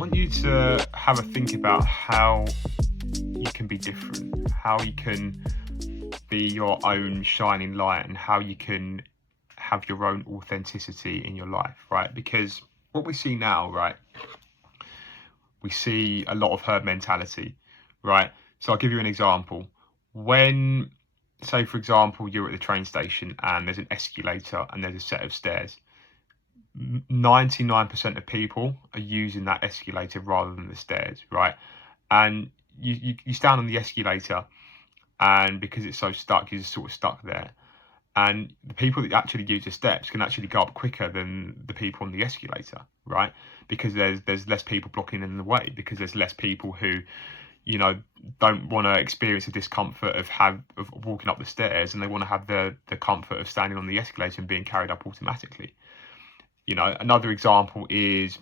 want you to have a think about how you can be different, how you can be your own shining light, and how you can have your own authenticity in your life, right? Because what we see now, right, we see a lot of herd mentality, right? So I'll give you an example. When, say, for example, you're at the train station and there's an escalator and there's a set of stairs, 99% of people are using that escalator rather than the stairs, right? And you stand on the escalator, and because it's so stuck, you're just sort of stuck there. And the people that actually use the steps can actually go up quicker than the people on the escalator, right? Because there's less people blocking in the way, because there's less people who, don't want to experience the discomfort of walking up the stairs, and they want to have the comfort of standing on the escalator and being carried up automatically. Another example is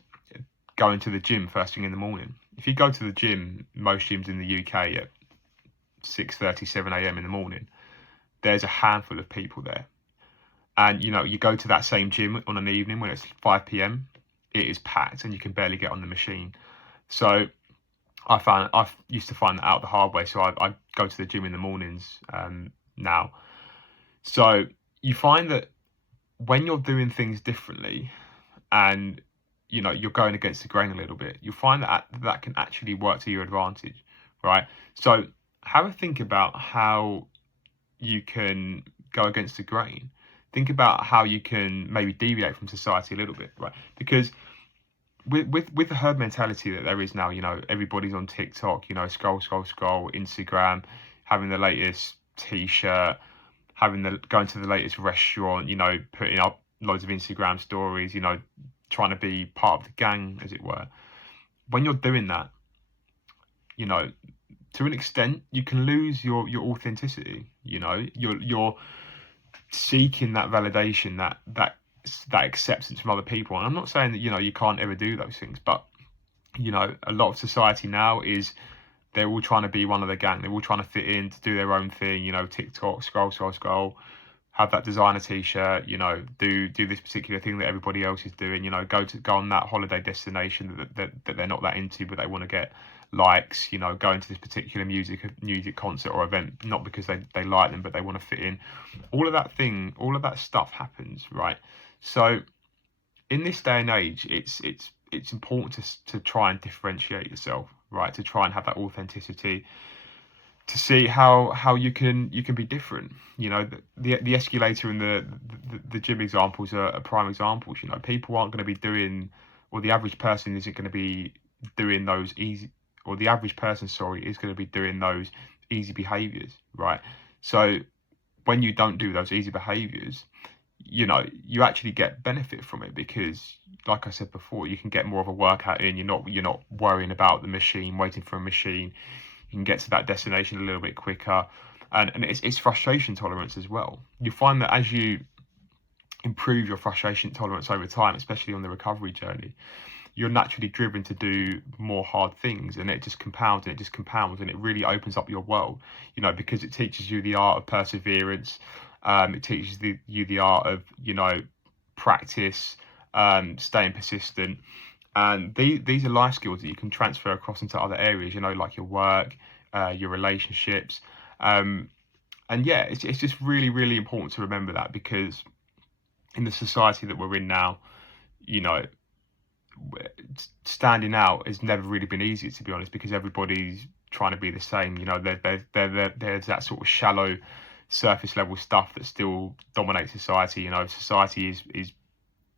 going to the gym first thing in the morning. If you go to the gym, most gyms in the UK at 6:30, 7 a.m. in the morning, there's a handful of people there. And, you go to that same gym on an evening when it's 5 p.m, it is packed and you can barely get on the machine. So I used to find that out the hard way. So I go to the gym in the mornings now. So you find that when you're doing things differently and, you're going against the grain a little bit, you'll find that can actually work to your advantage, right? So have a think about how you can go against the grain. Think about how you can maybe deviate from society a little bit, right? Because with the herd mentality that there is now, everybody's on TikTok, scroll, Instagram, having the latest t-shirt, going to the latest restaurant, putting up loads of Instagram stories, trying to be part of the gang, as it were. When you're doing that, to an extent, you can lose your authenticity. You're seeking that validation, that acceptance from other people. And I'm not saying that you can't ever do those things, but a lot of society now is they're all trying to be one of the gang. They're all trying to fit in, to do their own thing. TikTok, scroll, have that designer t-shirt. Do this particular thing that everybody else is doing. Go on that holiday destination that they're not that into, but they want to get likes. Going to this particular music concert or event, not because they like them, but they want to fit in. All of that stuff happens, right? So in this day and age, it's important to try and differentiate yourself, right? To try and have that authenticity, to see how you can be different. The escalator and the gym examples are prime examples. People aren't going to be doing, or the average person isn't going to be doing those easy, or the average person, sorry, is going to be doing those easy behaviors, right? So when you don't do those easy behaviors, you actually get benefit from it, because like I said before, you can get more of a workout in. You're not worrying about the machine, waiting for a machine. You can get to that destination a little bit quicker, and it's frustration tolerance as well. You find that as you improve your frustration tolerance over time, especially on the recovery journey, you're naturally driven to do more hard things, and it just compounds and it really opens up your world, because it teaches you the art of perseverance. It teaches you the art of, practice, staying persistent. And these are life skills that you can transfer across into other areas, like your work, your relationships. And yeah, it's just really, really important to remember that, because in the society that we're in now, standing out has never really been easy, to be honest, because everybody's trying to be the same. There's that sort of shallow, surface level stuff that still dominates society. Society is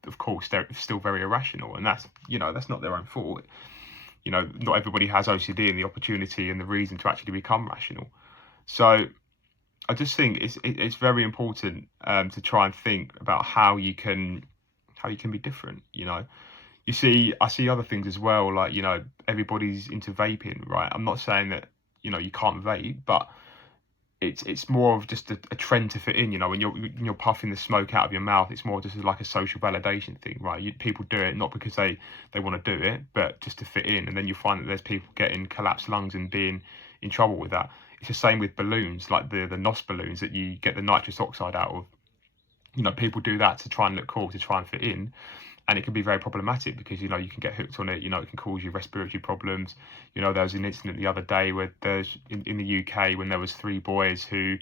of course they're still very irrational, and that's not their own fault. Not everybody has OCD and the opportunity and the reason to actually become rational. So I just think it's very important to try and think about how you can be different. I see other things as well, like everybody's into vaping, right? I'm not saying that you can't vape, but it's more of just a trend to fit in. When you're puffing the smoke out of your mouth, it's more just like a social validation thing, right? People do it not because they want to do it, but just to fit in. And then you find that there's people getting collapsed lungs and being in trouble with that. It's the same with balloons, like the NOS balloons that you get the nitrous oxide out of. People do that to try and look cool, to try and fit in. and it can be very problematic because, you know, you can get hooked on it. You know, it can cause you respiratory problems. You know, there was an incident the other day where there's in the UK when there was 3 boys who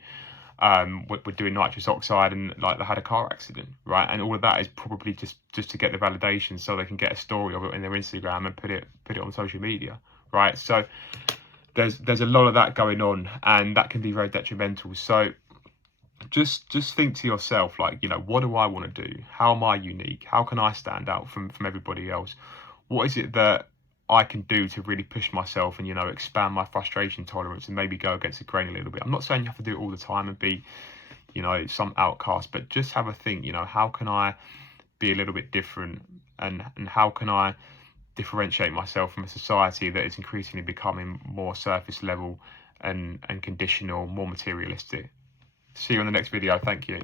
were doing nitrous oxide, and like they had a car accident, right? And all of that is probably just to get the validation so they can get a story of it in their Instagram and put it on social media, right? So there's a lot of that going on, and that can be very detrimental. So just think to yourself, like, you know, what do I want to do? How am I unique? How can I stand out from everybody else? What is it that I can do to really push myself and, you know, expand my frustration tolerance and maybe go against the grain a little bit? I'm not saying you have to do it all the time and be, you know, some outcast, but just have a think, you know, how can I be a little bit different, and how can I differentiate myself from a society that is increasingly becoming more surface level and conditional, more materialistic. See you on the next video. Thank you.